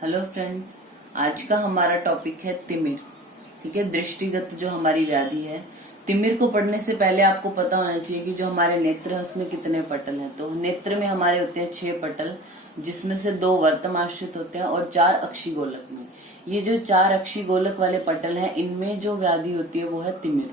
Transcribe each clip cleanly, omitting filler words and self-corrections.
Hello friends, आज का हमारा टॉपिक है तिमिर। ठीक है, दृष्टिगत जो हमारी व्याधि है। तिमिर को पढ़ने से पहले आपको पता होना चाहिए कि जो हमारे नेत्र है उसमें कितने पटल हैं। तो नेत्र में हमारे होते हैं 6 पटल, जिसमें से 2 वर्तम आश्रित होते हैं और 4 अक्षी गोलक में। ये जो 4 अक्षी गोलक वाले पटल हैं, इनमें जो व्याधि होती है वो है तिमिर।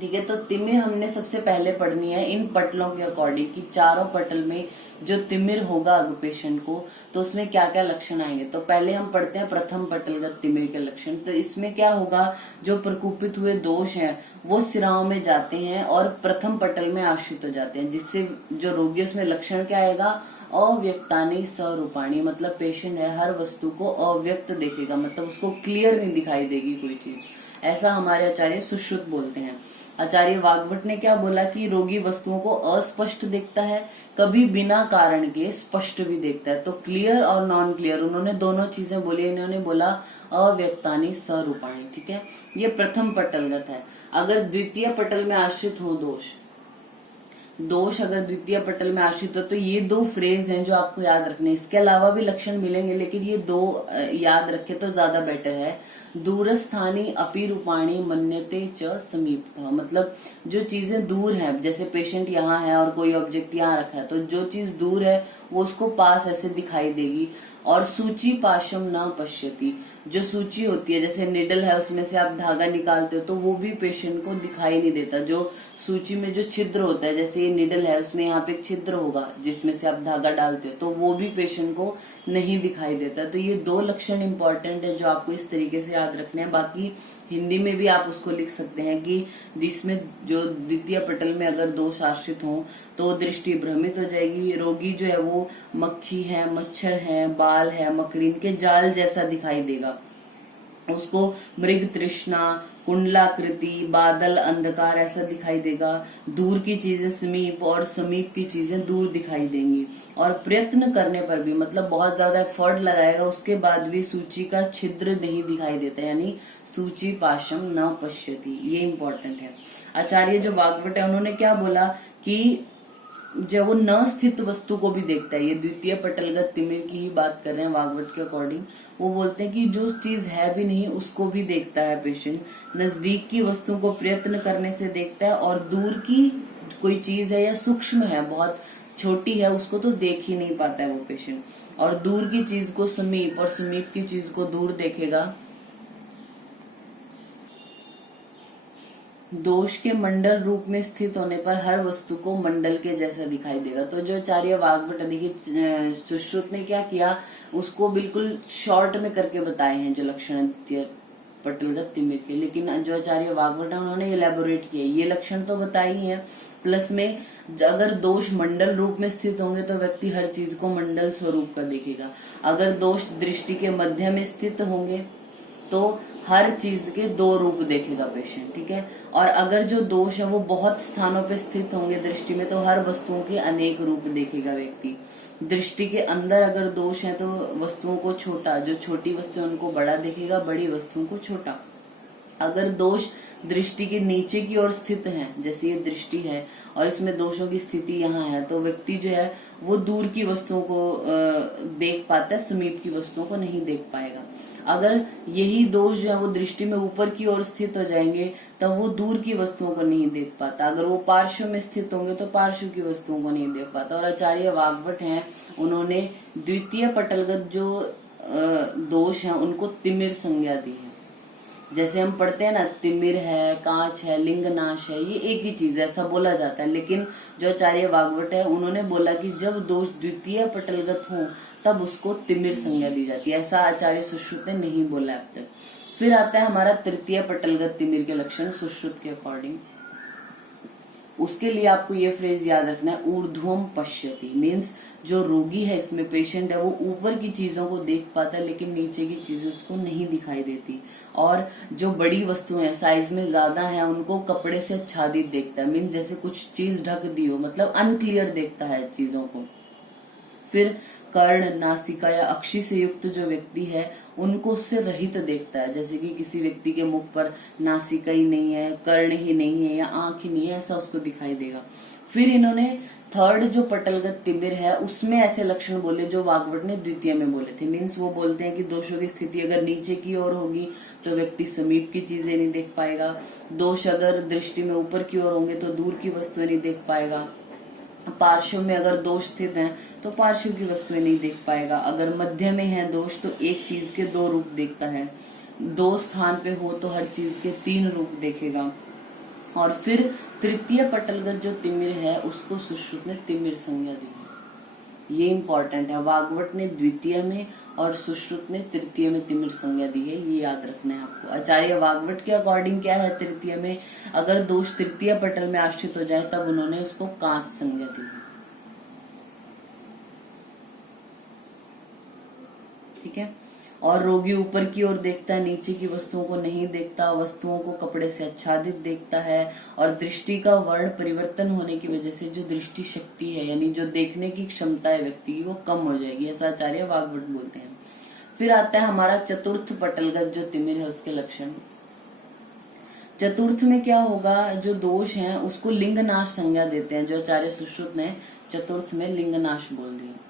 ठीक है, तो तिमिर हमने सबसे पहले पढ़नी है इन पटलों के अकॉर्डिंग कि चारों पटल में जो तिमिर होगा अगर पेशेंट को, तो उसमें क्या क्या लक्षण आएंगे। तो पहले हम पढ़ते हैं प्रथम पटलगत तिमिर के लक्षण। तो इसमें क्या होगा, जो प्रकोपित हुए दोष हैं वो सिराओं में जाते हैं और प्रथम पटल में आश्रित हो जाते हैं, जिससे जो रोगी उसमें लक्षण क्या आएगा, अव्यक्तानि स्वरूपाणी। मतलब पेशेंट है हर वस्तु को अव्यक्त देखेगा, मतलब उसको क्लियर नहीं दिखाई देगी कोई चीज। ऐसा हमारे आचार्य सुश्रुत बोलते हैं। आचार्य वाग्भट ने क्या बोला कि रोगी वस्तुओं को अस्पष्ट देखता है, कभी बिना कारण के स्पष्ट भी देखता है। तो क्लियर और नॉन क्लियर उन्होंने दोनों चीजें बोली। इन्होंने बोला अव्यक्तानि स्वरूपाणी। ठीक है, ये प्रथम पटलगत है। अगर द्वितीय पटल में आश्रित हो दोष अगर द्वितीय पटल में आश्रित हो, तो ये 2 फ्रेज हैं जो आपको याद रखने। इसके अलावा भी लक्षण मिलेंगे, लेकिन ये 2 याद रखे तो ज्यादा बेटर है। दूरस्थानी अपि रूपाणी मन्यते च समीपतः। मतलब जो चीजें दूर हैं, जैसे पेशेंट यहाँ है और कोई ऑब्जेक्ट यहाँ रखा है, तो जो चीज दूर है वो उसको पास ऐसे दिखाई देगी। और सूची पाशम न पश्यति। जो सूची होती है, जैसे निडल है उसमें से आप धागा निकालते हो, तो वो भी पेशेंट को दिखाई नहीं देता। जो सूची में जो छिद्र होता है, जैसे ये निडल है उसमें यहाँ पे एक छिद्र होगा जिसमें से आप धागा डालते हो, तो वो भी पेशेंट को नहीं दिखाई देता। तो ये 2 लक्षण इंपॉर्टेंट है जो आपको इस तरीके से याद रखने हैं। बाकी हिंदी में भी आप उसको लिख सकते हैं कि जिसमें जो द्वितीय पटल में अगर दोष आश्रित हो तो दृष्टि भ्रमित हो जाएगी। रोगी जो है वो मक्खी है, मच्छर है, बाल है, मकड़ी, इनके जाल जैसा दिखाई देगा। उसको मृग तृष्णा, कुंडलाकृति, बादल, अंधकार ऐसा दिखाई देगा। दूर की चीजें समीप और समीप की चीजें दूर दिखाई देंगी। और प्रयत्न करने पर भी, मतलब बहुत ज्यादा एफर्ट लगाएगा उसके बाद भी सूची का छिद्र नहीं दिखाई देता, यानी सूची पाशम न पश्यति। ये इंपॉर्टेंट है। आचार्य जो वाग्भट है उन्होंने क्या बोला कि जब वो न स्थित वस्तु को भी देखता है। ये द्वितीय पटलगत तिमिर की ही बात कर रहे हैं वाग्भट के अकॉर्डिंग। वो बोलते हैं कि जो चीज है भी नहीं उसको भी देखता है पेशेंट। नजदीक की वस्तु को प्रयत्न करने से देखता है, और दूर की कोई चीज है या सूक्ष्म है, बहुत छोटी है, उसको तो देख ही नहीं पाता है वो पेशेंट। और दूर की चीज को समीप और समीप की चीज को दूर देखेगा। दोष के मंडल रूप में स्थित होने पर हर वस्तु को मंडल के जैसा दिखाई देगा। तो जो आचार्य वाग्भट, देखिए सुश्रुत ने क्या किया, उसको बिल्कुल शॉर्ट में करके बताए हैं जो लक्षण पटलगत तिमिर के। लेकिन जो आचार्य वाग्भट है उन्होंने इलेबोरेट किया। ये लक्षण तो बताए ही है, प्लस में अगर दोष मंडल रूप में स्थित होंगे तो व्यक्ति हर चीज को मंडल स्वरूप का देखेगा। अगर दोष दृष्टि के मध्य में स्थित होंगे तो हर चीज के 2 रूप देखेगा पेशेंट। ठीक है, और अगर जो दोष है वो बहुत स्थानों पे स्थित होंगे दृष्टि में, तो हर वस्तुओं के अनेक रूप देखेगा व्यक्ति। दृष्टि के अंदर अगर दोष है तो वस्तुओं को छोटा, जो छोटी वस्तु है उनको बड़ा देखेगा, बड़ी वस्तुओं को छोटा। अगर दोष दृष्टि के नीचे की ओर स्थित है, जैसे ये दृष्टि है और इसमें दोषों की स्थिति यहाँ है, तो व्यक्ति जो है वो दूर की वस्तुओं को देख पाता है, समीप की वस्तुओं को नहीं देख पाएगा। अगर यही दोष जो है वो दृष्टि में ऊपर की ओर स्थित हो जाएंगे तब वो दूर की वस्तुओं को नहीं देख पाता। अगर वो पार्श्व में स्थित होंगे तो पार्श्व की वस्तुओं को नहीं देख पाता। और आचार्य वाग्भट हैं, उन्होंने द्वितीय पटलगत जो दोष है उनको तिमिर संज्ञा दी है। जैसे हम पढ़ते हैं ना, तिमिर है, कांच है, लिंगनाश है, ये एक ही चीज है, ऐसा बोला जाता है। लेकिन जो आचार्य वाग्भट है उन्होंने बोला कि जब दोष द्वितीय पटलगत हो तब उसको तिमिर संज्ञा दी जाती है। ऐसा आचार्य सुश्रुत ने नहीं बोला अब तक। फिर आता है हमारा तृतीय पटलगत तिमिर के लक्षण सुश्रुत के अकॉर्डिंग। उसके लिए आपको ये फ्रेज याद रखना है, ऊर्ध्वम पश्यति। मीन्स जो रोगी है, इसमें पेशेंट है, वो ऊपर की चीजों को देख पाता है लेकिन नीचे की चीजें उसको नहीं दिखाई देती। और जो बड़ी वस्तुएं साइज में ज्यादा हैं उनको कपड़े से आच्छादित देखता है। मीन्स जैसे कुछ चीज ढक दी हो, मतलब अनक्लियर देखता है चीजों को। फिर कर्ण, नासिका या अक्षी से युक्त जो व्यक्ति है उनको उससे रहित देखता है। जैसे कि किसी व्यक्ति के मुख पर नासिका ही नहीं है, कर्ण ही नहीं है या आंख ही नहीं है, ऐसा उसको दिखाई देगा। फिर इन्होंने थर्ड जो पटलगत तिमिर है उसमें ऐसे लक्षण बोले जो वाग्भट ने द्वितीय में बोले थे। मीन्स वो बोलते हैं कि दोषों की स्थिति अगर नीचे की ओर होगी तो व्यक्ति समीप की चीजें नहीं देख पाएगा, दोष अगर दृष्टि में ऊपर की ओर होंगे तो दूर की वस्तुएं नहीं देख पाएगा, पार्श्व में अगर दोष स्थित हैं तो पार्श्व की वस्तुएं नहीं देख पाएगा, अगर मध्य में है दोष तो एक चीज के दो रूप देखता है, दो स्थान पे हो तो हर चीज के तीन रूप देखेगा। और फिर तृतीय पटलगत जो तिमिर है उसको सुश्रुत ने तिमिर संज्ञा दी है। ये इंपॉर्टेंट है, वाग्भट ने द्वितीय में और सुश्रुत ने तृतीय में तिमिर संज्ञा दी है, ये याद रखना है आपको। आचार्य वाग्भट के अकॉर्डिंग क्या है, तृतीय में अगर दोष तृतीय पटल में आश्रित हो जाए तब उन्होंने उसको कांच संज्ञा दी है। ठीक है। और रोगी ऊपर की ओर देखता है, नीचे की वस्तुओं को नहीं देखता, वस्तुओं को कपड़े से आच्छादित देखता है, और दृष्टि का वर्ण परिवर्तन होने की वजह से जो दृष्टि शक्ति है यानी जो देखने की क्षमता है व्यक्ति की वो कम हो जाएगी, ऐसा आचार्य वाग्भट बोलते हैं। फिर आता है हमारा चतुर्थ पटलगत जो तिमिर है उसके लक्षण। चतुर्थ में क्या होगा, जो दोष हैं उसको लिंगनाश संज्ञा देते हैं, जो आचार्य सुश्रुत ने चतुर्थ में लिंगनाश बोल दिया।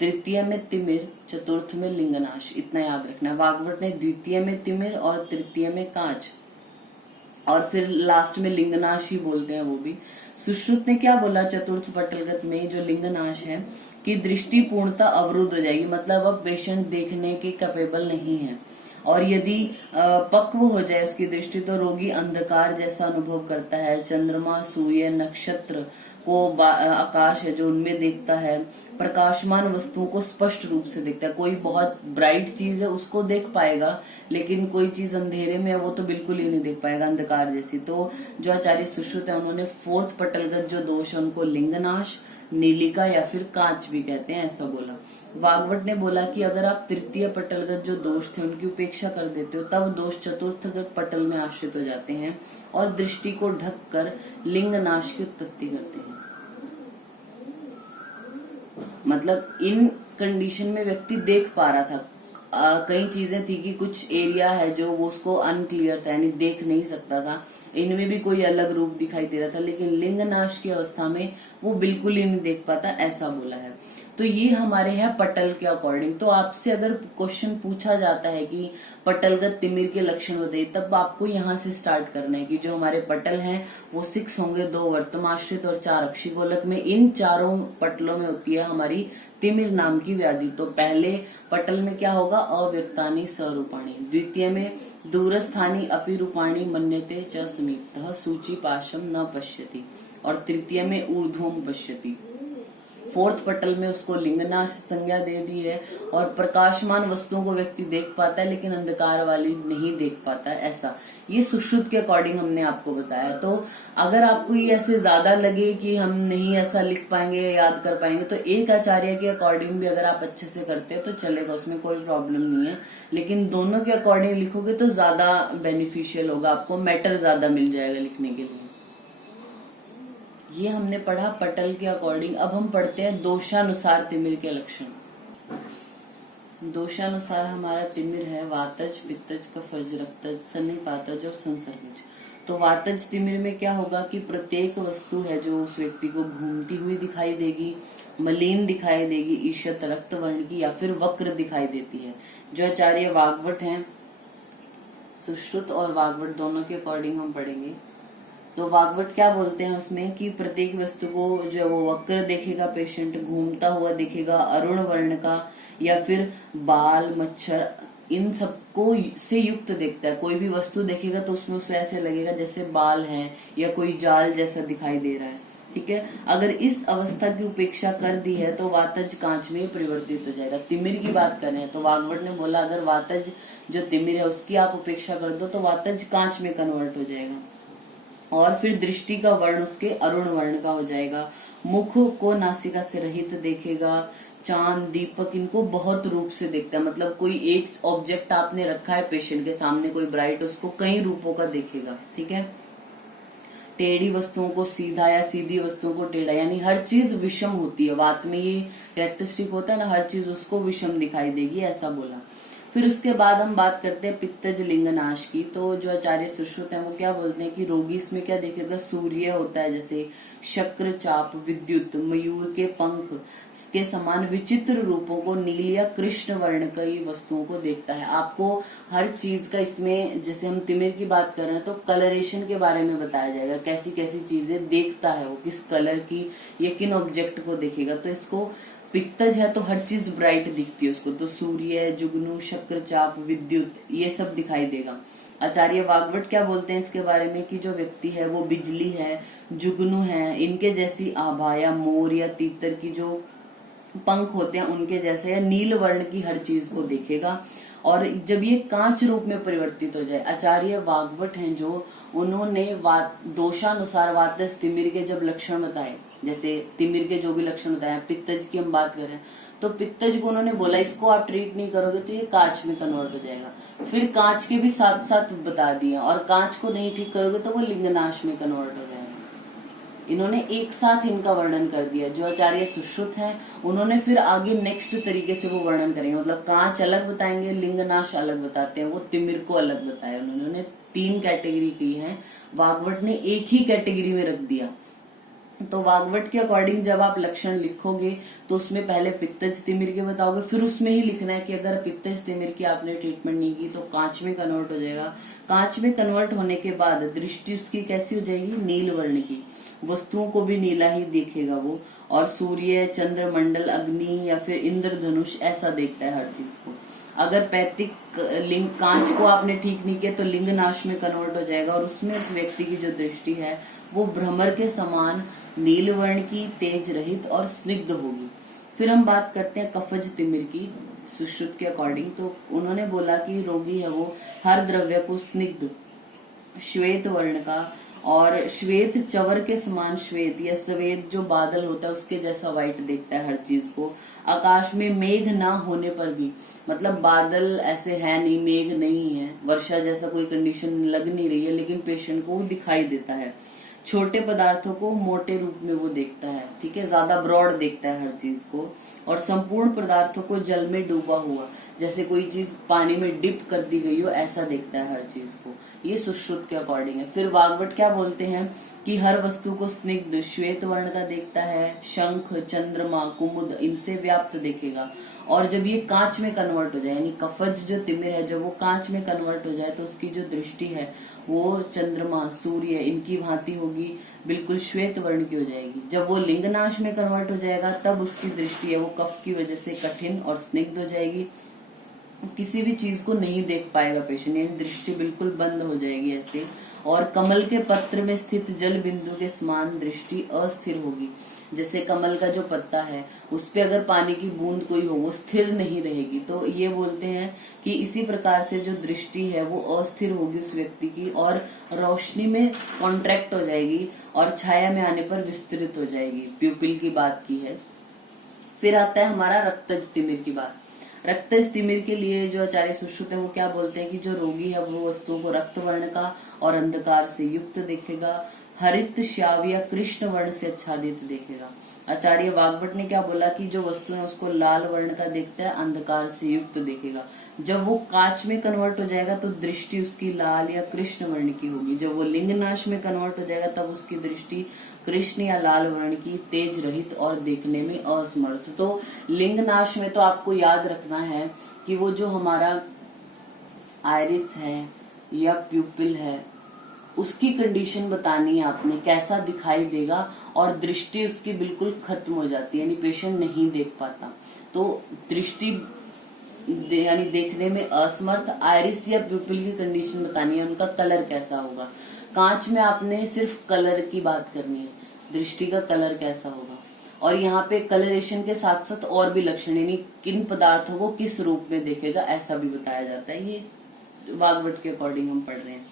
तृतीय में तिमिर, चतुर्थ में लिंगनाश, इतना याद रखना है। वाग्भट ने द्वितीय में तिमिर और तृतीय में कांच और फिर लास्ट में लिंगनाश ही बोलते हैं वो भी। सुश्रुत ने क्या बोला चतुर्थ पटलगत में जो लिंगनाश है कि दृष्टि पूर्णता अवरुद्ध हो जाएगी, मतलब अब पेशेंट देखने के कैपेबल नहीं है, और यदि पक्व हो जाए उसकी दृष्टि तो रोगी अंधकार जैसा अनुभव करता है, चंद्रमा, सूर्य, नक्षत्र को आकाश है जो उनमें देखता है, प्रकाशमान वस्तुओं को स्पष्ट रूप से देखता है। कोई बहुत ब्राइट चीज है उसको देख पाएगा, लेकिन कोई चीज अंधेरे में है वो तो बिल्कुल ही नहीं देख पाएगा, अंधकार जैसी। तो जो आचार्य सुश्रुत है उन्होंने फोर्थ पटलगत जो दोष है उनको लिंगनाश, नीलिका या फिर कांच भी कहते हैं, ऐसा बोला। वाग्भट ने बोला कि अगर आप तृतीय पटलगत जो दोष थे उनकी उपेक्षा कर देते हो तब दोष चतुर्थ पटल में आश्रित हो जाते हैं और दृष्टि को ढककर लिंगनाश की उत्पत्ति करते हैं। मतलब इन कंडीशन में व्यक्ति देख पा रहा था, कई चीजें थी कि कुछ एरिया है जो वो उसको अनक्लियर था यानी देख नहीं सकता था, इनमें भी कोई अलग रूप दिखाई दे रहा था, लेकिन लिंगनाश की अवस्था में वो बिल्कुल ही नहीं देख पाता, ऐसा बोला है। तो ये हमारे है पटल के अकॉर्डिंग। तो आपसे अगर क्वेश्चन पूछा जाता है कि पटलगत तिमिर के लक्षण बताइए, तब आपको यहाँ से स्टार्ट करना है कि जो हमारे पटल हैं वो 6 होंगे, 2 वर्तमाश्रित और 4 अक्षिगोलक में। इन चारों पटलों में होती है हमारी तिमिर नाम की व्याधि। तो पहले पटल में क्या होगा, अव्यक्तानि सरूपाणी, द्वितीय में दूरस्थानी अपि रूपाणी मन्यते च समीपतः सूची पाशम न पश्यति, और तृतीय में ऊर्ध्वम पश्यति। फोर्थ पटल में उसको लिंगनाश संज्ञा दे दी है, और प्रकाशमान वस्तुओं को व्यक्ति देख पाता है लेकिन अंधकार वाली नहीं देख पाता है, ऐसा ये सुश्रुत के अकॉर्डिंग हमने आपको बताया। तो अगर आपको ये ऐसे ज्यादा लगे कि हम नहीं ऐसा लिख पाएंगे या याद कर पाएंगे, तो एक आचार्य के अकॉर्डिंग भी अगर आप अच्छे से करते हैं तो चलेगा, उसमें कोई प्रॉब्लम नहीं है, लेकिन दोनों के अकॉर्डिंग लिखोगे तो ज्यादा बेनिफिशियल होगा, आपको मैटर ज्यादा मिल जाएगा लिखने के लिए। ये हमने पढ़ा पटल के अकॉर्डिंग। अब हम पढ़ते हैं दोषानुसार तिमिर के लक्षण। दोषानुसार हमारा तिमिर है वातज, पित्तज, कफज, रक्तज, सन्निपातज और संसर्गज। तो वातज तिमिर में क्या होगा कि प्रत्येक वस्तु है जो उस व्यक्ति को घूमती हुई दिखाई देगी, मलिन दिखाई देगी, ईषत रक्त वर्ण की या फिर वक्र दिखाई देती है। जो आचार्य वाग्भट हैं, सुश्रुत और वाग्भट दोनों के अकॉर्डिंग हम पढ़ेंगे। तो वाग्भट क्या बोलते हैं उसमें कि प्रत्येक वस्तु को जो है वो वक्र देखेगा, पेशेंट घूमता हुआ दिखेगा, अरुण वर्ण का, या फिर बाल, मच्छर, इन सबको से युक्त देखता है। कोई भी वस्तु देखेगा तो उसमें उसे ऐसे लगेगा जैसे बाल हैं या कोई जाल जैसा दिखाई दे रहा है। ठीक है, अगर इस अवस्था की उपेक्षा कर दी है तो वातज कांच में परिवर्तित हो जाएगा। तिमिर की बात करें तो वाग्भट ने बोला अगर वातज जो तिमिर है उसकी आप उपेक्षा कर दो तो वातज कांच में कन्वर्ट हो जाएगा, और फिर दृष्टि का वर्ण उसके अरुण वर्ण का हो जाएगा। मुख को नासिका से रहित देखेगा, चांद, दीपक, इनको बहुत रूप से देखता है, मतलब कोई एक ऑब्जेक्ट आपने रखा है पेशेंट के सामने कोई ब्राइट, उसको कई रूपों का देखेगा। ठीक है, टेढ़ी वस्तुओं को सीधा या सीधी वस्तुओं को टेढ़ा, यानी हर चीज विषम होती है। बात में ये कैरेक्टरिस्टिक होता है ना, हर चीज उसको विषम दिखाई देगी, ऐसा बोला। फिर उसके बाद हम बात करते हैं पित्तज लिंग नाश की। तो जो आचार्य सुश्रुत है वो क्या बोलते हैं कि रोगी इसमें क्या देखेगा, सूर्य होता है जैसे, शक्र चाप, विद्युत, मयूर के पंख के समान विचित्र रूपों को, नील या कृष्ण वर्ण कई वस्तुओं को देखता है। आपको हर चीज का इसमें, जैसे हम तिमिर की बात कर रहे हैं तो कलरेशन के बारे में बताया जाएगा, कैसी कैसी चीजें देखता है वो, किस कलर की या किन ऑब्जेक्ट को देखेगा। तो इसको पित्तज है तो हर चीज ब्राइट दिखती है उसको, तो सूर्य, जुगनू, शक्रचाप, विद्युत ये सब दिखाई देगा। आचार्य वाग्भट क्या बोलते हैं इसके बारे में कि जो व्यक्ति है वो बिजली है, जुगनू है, इनके जैसी आभा या मोर या तीतर की जो पंख होते हैं उनके जैसे, या नील वर्ण की हर चीज को देखेगा। और जब ये कांच रूप में परिवर्तित हो जाए, आचार्य वाग्भट हैं जो, उन्होंने दोषानुसार वातस तिमिर के जब लक्षण बताए, जैसे तिमिर के जो भी लक्षण बताए, पित्तज की हम बात करें तो पित्तज को उन्होंने बोला इसको आप ट्रीट नहीं करोगे तो ये कांच में कन्वर्ट हो जाएगा। फिर कांच के भी साथ साथ बता दिया, और कांच को नहीं ठीक करोगे तो वो लिंगनाश में कन्वर्ट हो जाएगा। इन्होंने एक साथ इनका वर्णन कर दिया। जो आचार्य सुश्रुत हैं उन्होंने फिर आगे नेक्स्ट तरीके से वो वर्णन करेंगे, मतलब कांच अलग बताएंगे, लिंगनाश अलग बताते हैं, वो तिमिर को अलग बताया। उन्होंने 3 कैटेगरी की है, वाग्भट ने एक ही कैटेगरी में रख दिया। तो वाग्भट के अकॉर्डिंग जब आप लक्षण लिखोगे तो उसमें पहले पित्तज तिमिर के बताओगे, फिर उसमें ही लिखना है कि अगर पित्तज तिमिर की आपने ट्रीटमेंट नहीं की तो कांच में कन्वर्ट हो जाएगा। कांच में कन्वर्ट होने के बाद दृष्टि उसकी कैसी हो जाएगी, नील वर्ण की, वस्तुओं को भी नीला ही देखेगा वो, और सूर्य, चंद्र मंडल, अग्नि या फिर इंद्रधनुष ऐसा देखता है हर चीज को। अगर पैतृक लिंग कांच को आपने ठीक नहीं किया तो लिंग नाश में कन्वर्ट हो जाएगा, और उसमें उस व्यक्ति की जो दृष्टि है वो भ्रमर के समान नील वर्ण की, तेज रहित और स्निग्ध होगी। फिर हम बात करते हैं कफज तिमिर की सुश्रुत के अकॉर्डिंग। तो उन्होंने बोला कि रोगी है वो हर द्रव्य को स्निग्ध श्वेत वर्ण का, और श्वेत चवर के समान श्वेत या सफेद जो बादल होता है उसके जैसा व्हाइट देखता है हर चीज को। आकाश में मेघ ना होने पर भी, मतलब बादल ऐसे है नहीं, मेघ नहीं है, वर्षा जैसा कोई कंडीशन लग नहीं रही है, लेकिन पेशेंट को दिखाई देता है। छोटे पदार्थों को मोटे रूप में वो देखता है, ठीक है, ज्यादा ब्रॉड देखता है हर चीज को, और संपूर्ण पदार्थों को जल में डूबा हुआ, जैसे कोई चीज पानी में डिप कर दी गई हो ऐसा देखता है हर चीज को। ये सुश्रुत के अकॉर्डिंग है। फिर वाग्भट क्या बोलते हैं कि हर वस्तु को स्निग्ध श्वेत वर्ण का देखता है, शंख, चंद्रमा, कुमुद इनसे व्याप्त देखेगा। और जब ये कांच में कन्वर्ट हो जाए, यानी कफज जो तिमिर है जब वो कांच में कन्वर्ट हो जाए तो उसकी जो दृष्टि है वो चंद्रमा, सूर्य इनकी भांति होगी, बिल्कुल श्वेत वर्ण की हो जाएगी। जब वो लिंगनाश में कन्वर्ट हो जाएगा तब उसकी दृष्टि है वो कफ की वजह से कठिन और स्निग्ध हो जाएगी, किसी भी चीज को नहीं देख पाएगा पेशेंट, यानी दृष्टि बिल्कुल बंद हो जाएगी ऐसे। और कमल के पत्र में स्थित जल बिंदु के समान दृष्टि अस्थिर होगी, जैसे कमल का जो पत्ता है उस पे अगर पानी की बूंद कोई हो वो स्थिर नहीं रहेगी। तो ये बोलते हैं कि इसी प्रकार से जो दृष्टि है वो अस्थिर होगी उस व्यक्ति की, और रोशनी में कॉन्ट्रैक्ट हो जाएगी और छाया में आने पर विस्तृत हो जाएगी। प्यूपिल की बात की है। फिर आता है हमारा रक्तज तिमिर की बात। रक्तज तिमिर के लिए जो आचार्य सुश्रुत है वो क्या बोलते हैं कि जो रोगी है वो वस्तुओं को रक्त वर्ण का और अंधकार से युक्त देखेगा, हरित, श्याव या कृष्ण वर्ण से आच्छादित देखेगा। आचार्य वाग्भट ने क्या बोला कि जो वस्तु है उसको लाल वर्ण का देखता है, अंधकार से युक्त देखेगा। जब वो कांच में कन्वर्ट हो जाएगा तो दृष्टि उसकी लाल या कृष्ण वर्ण की होगी। जब वो लिंगनाश में कन्वर्ट हो जाएगा तब उसकी दृष्टि कृष्ण या लाल वर्ण की, तेज रहित और देखने में असमर्थ। तो लिंगनाश में तो आपको याद रखना है कि वो जो हमारा आयरिस है या प्यूपिल है उसकी कंडीशन बतानी है आपने, कैसा दिखाई देगा, और दृष्टि उसकी बिल्कुल खत्म हो जाती है, यानी पेशेंट नहीं देख पाता। तो दृष्टि यानी देखने में असमर्थ, आयरिस या प्यूपिल की कंडीशन बतानी है, उनका कलर कैसा होगा। कांच में आपने सिर्फ कलर की बात करनी है, दृष्टि का कलर कैसा होगा। और यहाँ पे कलरेशन के साथ साथ और भी लक्षण, यानी किन पदार्थों को किस रूप में देखेगा ऐसा भी बताया जाता है। ये वाग्भट के अकॉर्डिंग हम पढ़ रहे हैं।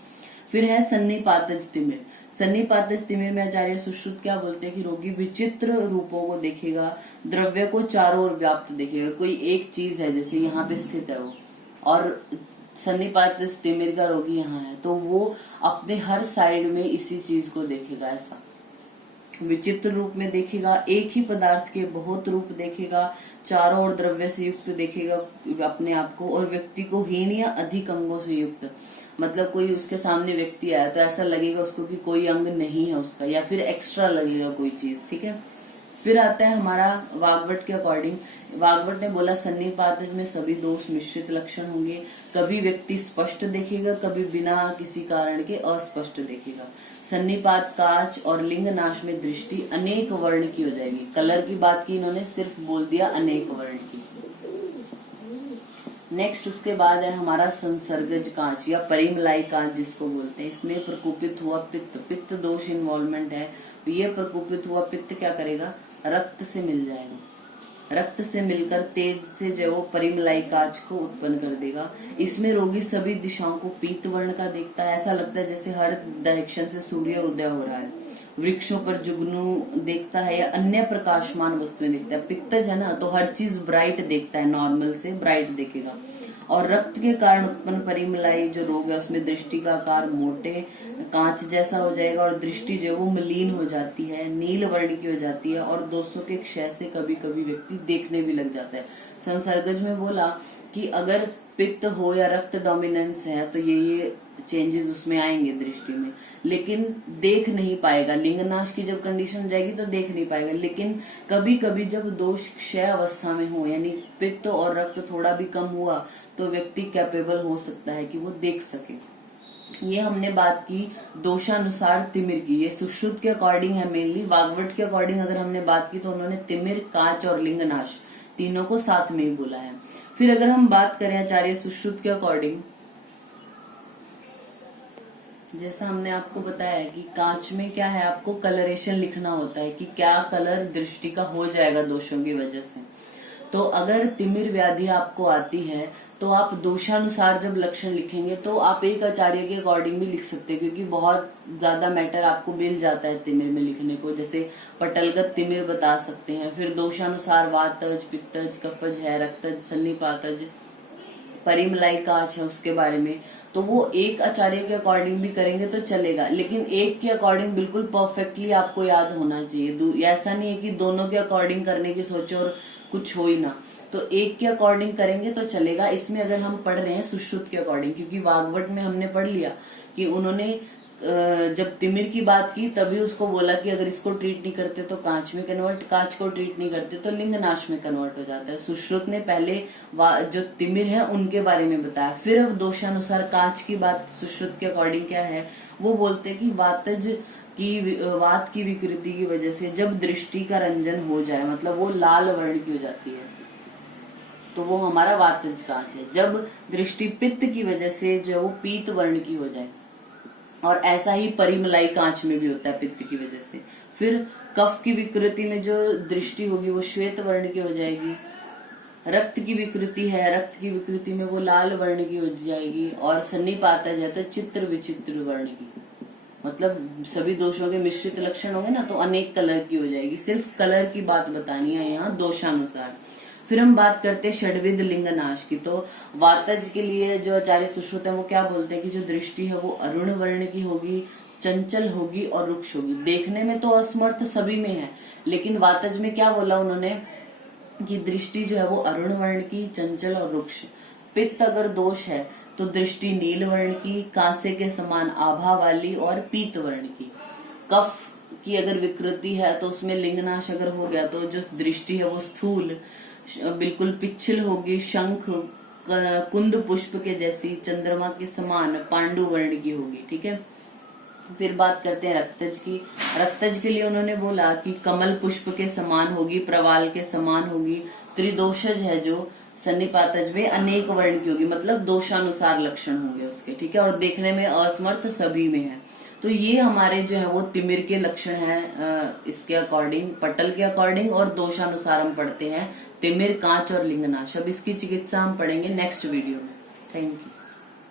फिर है सन्निपातज तिमिर। सन्निपातज तिमिर में आचार्य सुश्रुत क्या बोलते हैं कि रोगी विचित्र रूपों को देखेगा, द्रव्य को चारों ओर व्याप्त देखेगा। कोई एक चीज है जैसे यहाँ पे स्थित है वो, और सन्निपातज तिमिर का रोगी यहाँ है तो वो अपने हर साइड में इसी चीज को देखेगा ऐसा। विचित्र रूप में देखेगा, एक ही पदार्थ के बहुत रूप देखेगा, चारों ओर द्रव्य से युक्त देखेगा अपने आप को, और व्यक्ति को हीन या अधिक अंगों से युक्त, मतलब कोई उसके सामने व्यक्ति आया तो ऐसा लगेगा उसको कि कोई अंग नहीं है उसका, या फिर एक्स्ट्रा लगेगा कोई चीज, ठीक है। फिर आता है हमारा वाग्वट के अकॉर्डिंग। वाग्वट ने बोला सन्निपातज में सभी दोष मिश्रित लक्षण होंगे, कभी व्यक्ति स्पष्ट देखेगा, कभी बिना किसी कारण के अस्पष्ट देखेगा। सन्निपात काच और लिंग नाश में दृष्टि अनेक वर्ण की हो जाएगी। कलर की बात की इन्होंने, सिर्फ बोल दिया अनेक वर्ण की। नेक्स्ट उसके बाद है हमारा संसर्गज कांच या परिमलाई कांच जिसको बोलते हैं। इसमें प्रकोपित हुआ पित्त दोष इन्वॉल्वमेंट है। ये प्रकोपित हुआ पित्त क्या करेगा, रक्त से मिल जाएगा, रक्त से मिलकर तेज से जो वो परिमलाई कांच को उत्पन्न कर देगा। इसमें रोगी सभी दिशाओं को पीत वर्ण का देखता है, ऐसा लगता है जैसे हर डायरेक्शन से सूर्य उदय हो रहा है। वृक्षों पर जुगनू देखता है या अन्य प्रकाशमान वस्तुएं देखता है। पित्तज है ना, तो हर चीज ब्राइट देखता है, नॉर्मल से ब्राइट देखेगा। और रक्त के कारण उत्पन्न परिमलाई जो रोग है उसमें दृष्टि का आकार मोटे कांच जैसा हो जाएगा, और दृष्टि जो है वो मलिन हो जाती है, नील वर्ण की हो जाती है, और दोषों के क्षय से कभी कभी व्यक्ति देखने भी लग जाता है। संसर्गज में बोला कि अगर पित्त हो या रक्त डोमिनेंस है तो ये चेंजेस उसमें आएंगे दृष्टि में, लेकिन देख नहीं पाएगा। लिंगनाश की जब कंडीशन जाएगी तो देख नहीं पाएगा, लेकिन कभी कभी जब दोष क्षय अवस्था में हो, यानी पित्त और रक्त थोड़ा भी कम हुआ, तो व्यक्ति कैपेबल हो सकता है कि वो देख सके। ये हमने बात की दोषानुसार तिमिर की, ये सुश्रुत के अकॉर्डिंग है मेनली। वाग्वट के अकॉर्डिंग अगर हमने बात की तो उन्होंने तिमिर, कांच और लिंगनाश तीनों को साथ में ही बोला है। फिर अगर हम बात करें आचार्य सुश्रुत के अकॉर्डिंग, जैसा हमने आपको बताया कि कांच में क्या है, आपको कलरेशन लिखना होता है कि क्या कलर दृष्टि का हो जाएगा दोषों की वजह से। तो अगर तिमिर व्याधि आपको आती है तो आप दोषानुसार जब लक्षण लिखेंगे तो आप एक आचार्य के अकॉर्डिंग भी लिख सकते हैं, क्योंकि बहुत ज्यादा मैटर आपको मिल जाता है तिमिर में लिखने को। जैसे पटलगत तिमिर बता सकते हैं, फिर दोषानुसार वातज, पित्तज, कफज है, रक्तज, सन्निपातज, परिमलाई काच है उसके बारे में। तो वो एक आचार्य के अकॉर्डिंग भी करेंगे तो चलेगा, लेकिन एक के अकॉर्डिंग बिल्कुल परफेक्टली आपको याद होना चाहिए। ऐसा नहीं है कि दोनों के अकॉर्डिंग करने की सोचो और कुछ हो ही ना, तो एक के अकॉर्डिंग करेंगे तो चलेगा। इसमें अगर हम पढ़ रहे हैं सुश्रुत के अकॉर्डिंग, क्योंकि वाग्वट में हमने पढ़ लिया कि उन्होंने जब तिमिर की बात की तभी उसको बोला कि अगर इसको ट्रीट नहीं करते तो कांच में कन्वर्ट, कांच को ट्रीट नहीं करते तो लिंगनाश में कन्वर्ट हो जाता है। सुश्रुत ने पहले जो तिमिर है उनके बारे में बताया, फिर अब दोषानुसार कांच की बात सुश्रुत के अकॉर्डिंग क्या है, वो बोलते हैं कि वात की विकृति की वजह से जब दृष्टि का रंजन हो जाए, मतलब वो लाल वर्ण की हो जाती है, तो वो हमारा वातज कांच है। जब दृष्टि पित्त की वजह से जो वो पीत वर्ण की हो जाए, और ऐसा ही परिमलाई कांच में भी होता है पित्त की वजह से। फिर कफ की विकृति में जो दृष्टि होगी वो श्वेत वर्ण की हो जाएगी। रक्त की विकृति है, रक्त की विकृति में वो लाल वर्ण की हो जाएगी। और सन्निपातज है तो चित्र विचित्र वर्ण की, मतलब सभी दोषों के मिश्रित लक्षण होंगे ना तो अनेक कलर की हो जाएगी। सिर्फ कलर की बात बतानी है यहाँ दोषानुसार। फिर हम बात करते हैं षड्विध लिंगनाश की। तो वातज के लिए जो आचार्य सुश्रुत है वो क्या बोलते हैं कि जो दृष्टि है वो अरुण वर्ण की होगी, चंचल होगी और रुक्ष होगी। देखने में तो असमर्थ सभी में है, लेकिन वातज में क्या बोला उन्होंने कि दृष्टि जो है वो अरुण वर्ण की, चंचल और रुक्ष। पित्त अगर दोष है तो दृष्टि नील वर्ण की, कांसे के समान आभा वाली और पीत वर्ण की। कफ की अगर विकृति है तो उसमें लिंगनाश अगर हो गया तो जो दृष्टि है वो स्थूल बिल्कुल पिच्छल होगी, शंख कुंद पुष्प के जैसी, चंद्रमा के समान पांडु वर्ण की होगी। ठीक है, फिर बात करते हैं रक्तज की। रक्तज के लिए उन्होंने बोला कि कमल पुष्प के समान होगी, प्रवाल के समान होगी। त्रिदोषज है जो सन्निपातज में अनेक वर्ण की होगी, मतलब दोषानुसार लक्षण होंगे उसके। ठीक है, और देखने में असमर्थ सभी में है। तो ये हमारे जो है वो तिमिर के लक्षण हैं इसके अकॉर्डिंग, पटल के अकॉर्डिंग, और दोषानुसार हम पढ़ते हैं तिमिर, कांच और लिंगनाश। अब इसकी चिकित्सा हम पढ़ेंगे नेक्स्ट वीडियो में। Thank you.